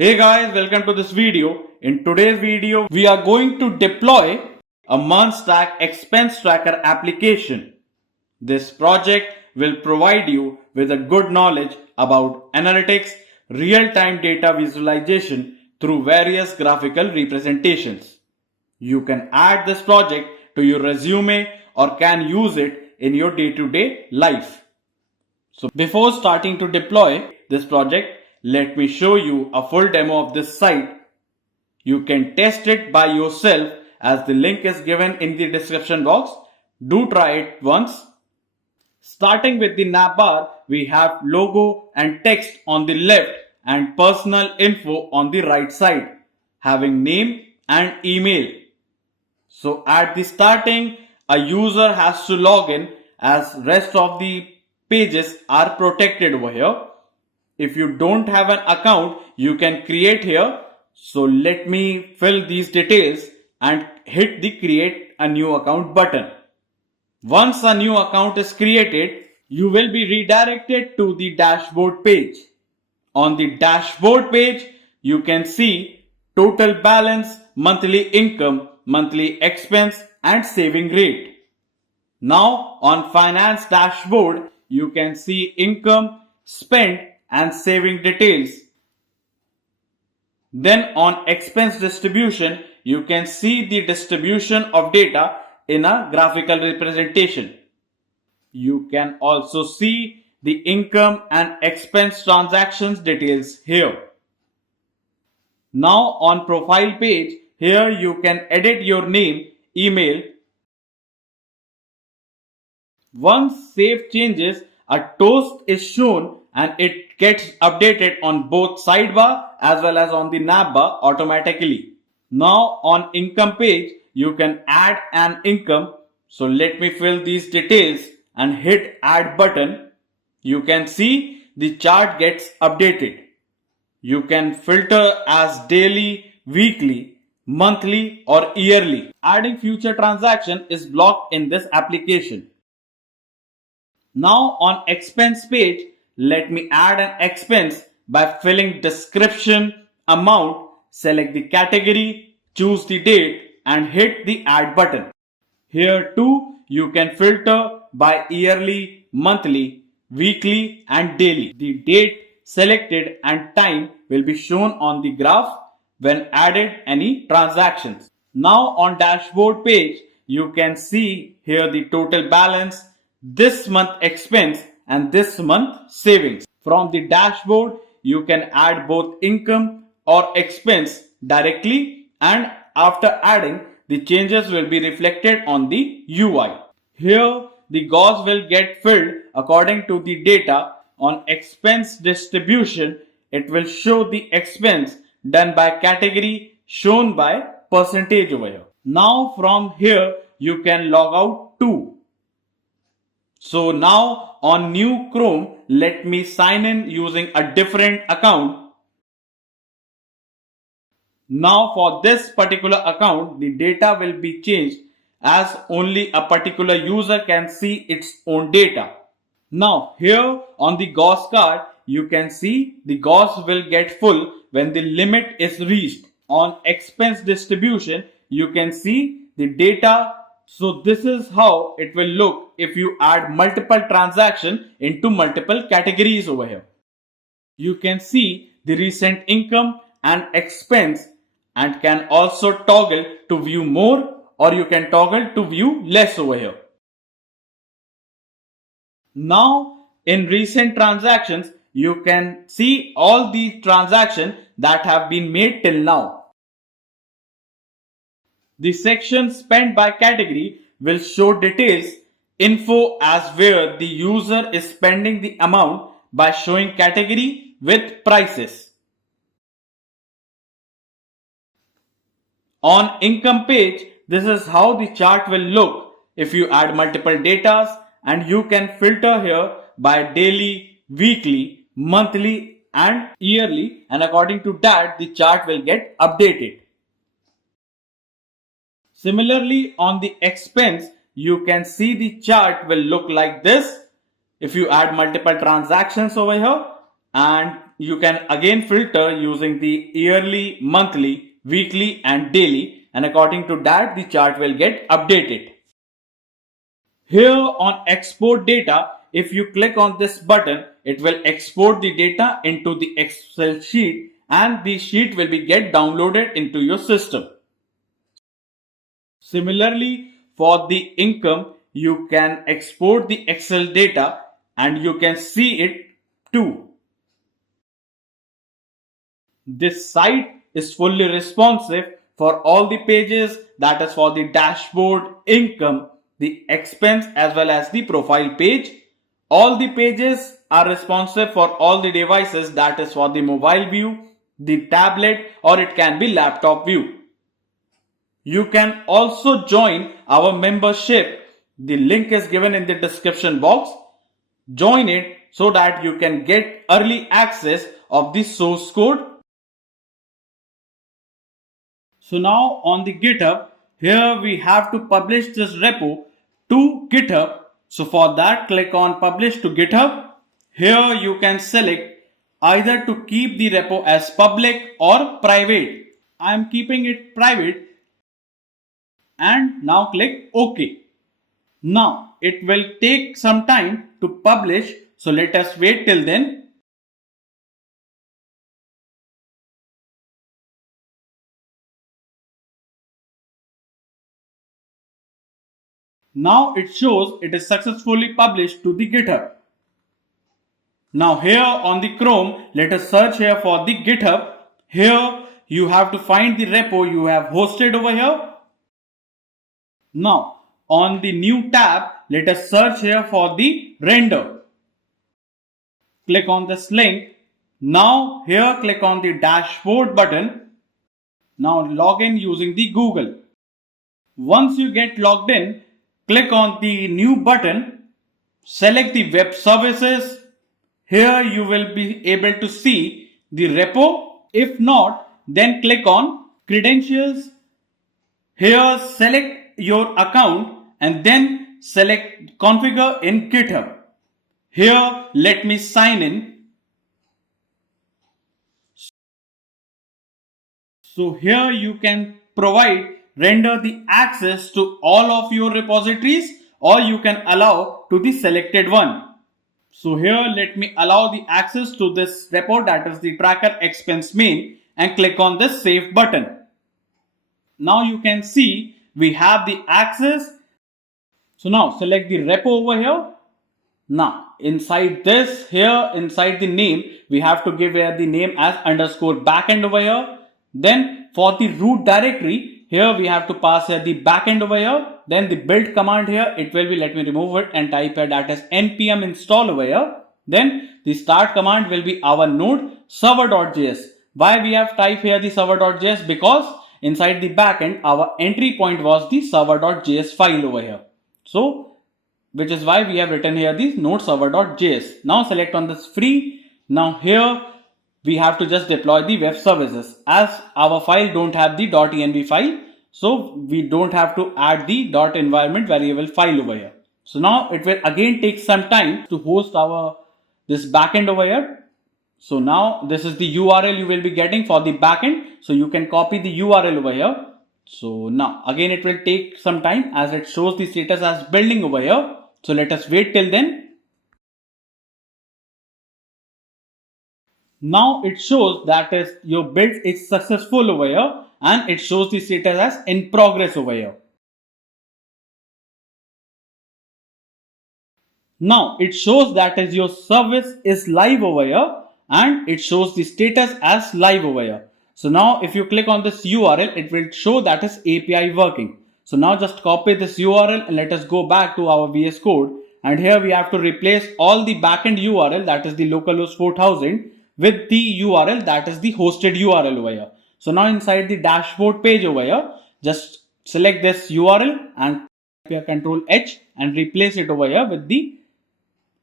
Hey guys, welcome to this video. In today's video, we are going to deploy a MERN Stack expense tracker application. This project will provide you with a good knowledge about analytics, real-time data visualization through various graphical representations. You can add this project to your resume or can use it in your day-to-day life. So before starting to deploy this project, let me show you a full demo of this site. You can test it by yourself as the link is given in the description box. Do try it once. Starting with the navbar, we have logo and text on the left and personal info on the right side, having name and email. So at the starting, a user has to log in as rest of the pages are protected over here. If you don't have an account, you can create here. So let me fill these details and hit the create a new account button. Once a new account is created, you will be redirected to the dashboard page. On the dashboard page, you can see total balance, monthly income, monthly expense and saving rate. Now on finance dashboard, you can see income, spent and saving details. Then on expense distribution, you can see the distribution of data in a graphical representation. You can also see the income and expense transactions details here. Now on profile page, here you can edit your name, email. Once save changes, a toast is shown and it gets updated on both sidebar as well as on the navbar automatically. Now on income page, you can add an income. So let me fill these details and hit add button. You can see the chart gets updated. You can filter as daily, weekly, monthly or yearly. Adding future transaction is blocked in this application. Now on expense page, let me add an expense by filling description, amount, select the category, choose the date and hit the add button. Here too, you can filter by yearly, monthly, weekly and daily. The date selected and time will be shown on the graph when added any transactions. Now on dashboard page, you can see here the total balance, this month expense and this month savings. From the dashboard, you can add both income or expense directly and after adding, the changes will be reflected on the UI. Here, the gauze will get filled according to the data. On expense distribution, it will show the expense done by category shown by percentage over here. Now from here, you can log out too. So now on new Chrome, let me sign in using a different account. Now for this particular account, the data will be changed as only a particular user can see its own data. Now here on the gauze card, you can see the gauze will get full when the limit is reached. On expense distribution, you can see the data. So this is how it will look if you add multiple transactions into multiple categories over here. You can see the recent income and expense and can also toggle to view more or you can toggle to view less over here. Now in recent transactions, you can see all the transactions that have been made till now. The section spent by category will show details, info as where the user is spending the amount by showing category with prices. On income page, this is how the chart will look if you add multiple datas and you can filter here by daily, weekly, monthly and yearly and according to that the chart will get updated. Similarly, on the expense, you can see the chart will look like this if you add multiple transactions over here and you can again filter using the yearly, monthly, weekly and daily, and according to that the chart will get updated. Here on export data, if you click on this button, it will export the data into the Excel sheet and the sheet will be get downloaded into your system. Similarly, for the income, you can export the Excel data and you can see it too. This site is fully responsive for all the pages, that is for the dashboard, income, the expense as well as the profile page. All the pages are responsive for all the devices, that is for the mobile view, the tablet or it can be laptop view. You can also join our membership. The link is given in the description box. Join it so that you can get early access of the source code. So now on the GitHub, here we have to publish this repo to GitHub. So for that, click on publish to GitHub. Here you can select either to keep the repo as public or private. I am keeping it private and now click OK. Now it will take some time to publish, so let us wait till then. Now it shows it is successfully published to the GitHub. Now here on the Chrome, let us search here for the GitHub. Here you have to find the repo you have hosted over here. Now on the new tab, let us search here for the render. Click on this link. Now here click on the dashboard button. Now log in using the Google. Once you get logged in, click on the new button. Select the web services. Here you will be able to see the repo. If not, then click on credentials. Here select your account and then select configure in GitHub. Here let me sign in. So here you can render the access to all of your repositories or you can allow to the selected one. So here let me allow the access to this repo, that is the tracker expense main, and click on this save button. Now you can see we have the access. So now select the repo over here. Now inside this, here inside the name, we have to give here the name as _backend over here. Then for the root directory, here we have to pass here the backend over here. Then the build command here, it will be, let me remove it and type here that is npm install over here. Then the start command will be our node server.js. Why we have typed here the server.js? Because inside the backend, our entry point was the server.js file over here. So, which is why we have written here the node server.js. Now select on this free. Now here we have to just deploy the web services. As our file don't have the .env file, so we don't have to add the .environment variable file over here. So now it will again take some time to host this backend over here. So now this is the URL you will be getting for the backend. So you can copy the URL over here. So now again it will take some time as it shows the status as building over here. So let us wait till then. Now it shows that is your build is successful over here and it shows the status as in progress over here. Now it shows that is your service is live over here and it shows the status as live over here. So now if you click on this URL, it will show that is API working. So now just copy this URL and let us go back to our VS Code. And here we have to replace all the backend URL, that is the localhost 4000, with the URL that is the hosted URL over here. So now inside the dashboard page over here, just select this URL and Ctrl H and replace it over here with the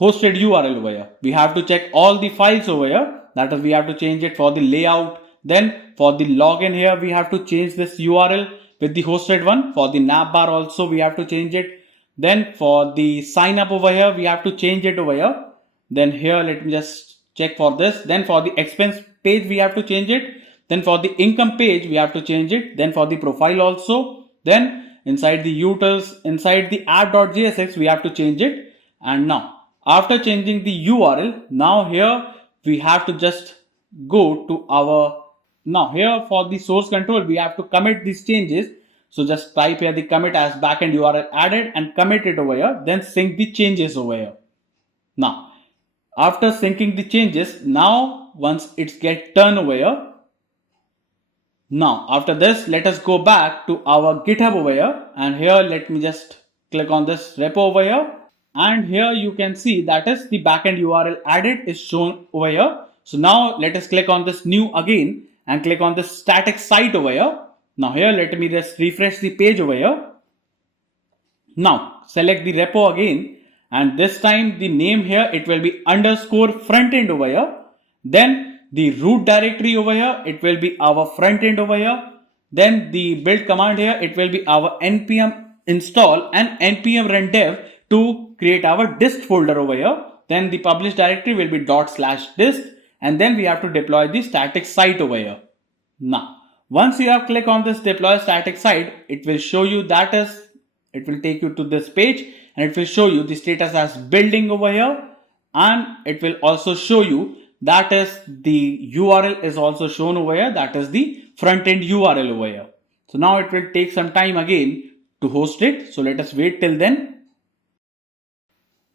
hosted URL over here. We have to check all the files over here. That is, we have to change it for the layout. Then for the login here, we have to change this URL with the hosted one. For the navbar also, we have to change it. Then for the sign up over here, we have to change it over here. Then here, let me just check for this. Then for the expense page, we have to change it. Then for the income page, we have to change it. Then for the profile also. Then inside the utils, inside the app.jsx, we have to change it. And now, after changing the URL, now here we have to just go to our, now here for the source control, we have to commit these changes. So just type here the commit as backend URL added and commit it over here. Then sync the changes over here. Now, after syncing the changes, now once it's get turned over here, now after this, let us go back to our GitHub over here, and here let me just click on this repo over here, and here you can see that is the backend URL added is shown over here. So now let us click on this new again and click on this static site over here. Now here let me just refresh the page over here. Now select the repo again, and this time the name here, it will be underscore frontend over here. Then the root directory over here, it will be our frontend over here. Then the build command here, it will be our npm install and npm run dev to create our dist folder over here. Then the publish directory will be /dist, and then we have to deploy the static site over here. Now, once you have clicked on this deploy static site, it will show you that is, it will take you to this page and it will show you the status as building over here, and it will also show you that is the URL is also shown over here, that is the front end URL over here. So now it will take some time again to host it. So let us wait till then.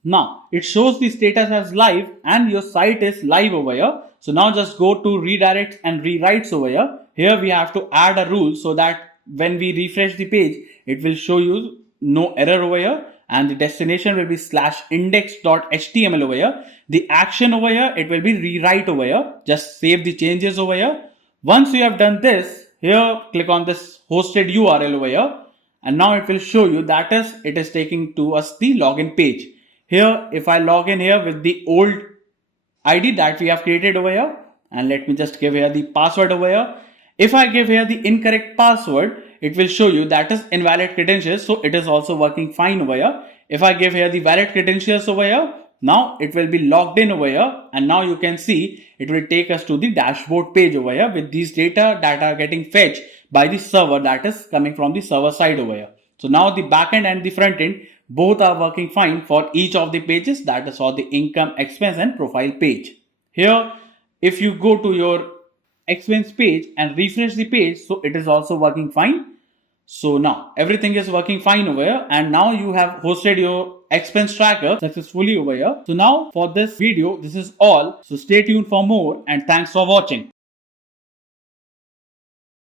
Now it shows the status as live and your site is live over here. So now just go to redirects and rewrites over here. Here we have to add a rule so that when we refresh the page, it will show you no error over here, and the destination will be /index.html over here. The action over here, it will be rewrite over here. Just save the changes over here. Once you have done this, here click on this hosted URL over here, and now it will show you that is, it is taking to us the login page. Here if I log in here with the old ID that we have created over here, and let me just give here the password over here. If I give here the incorrect password, it will show you that is invalid credentials. So it is also working fine over here. If I give here the valid credentials over here, now it will be logged in over here, and now you can see it will take us to the dashboard page over here with these data that are getting fetched by the server that is coming from the server side over here. So now the backend and the front end both are working fine for each of the pages, that is for the income, expense and profile page. Here if you go to your expense page and refresh the page, so it is also working fine. So now everything is working fine over here, and now you have hosted your expense tracker successfully over here. So now for this video, this is all. So stay tuned for more, and thanks for watching.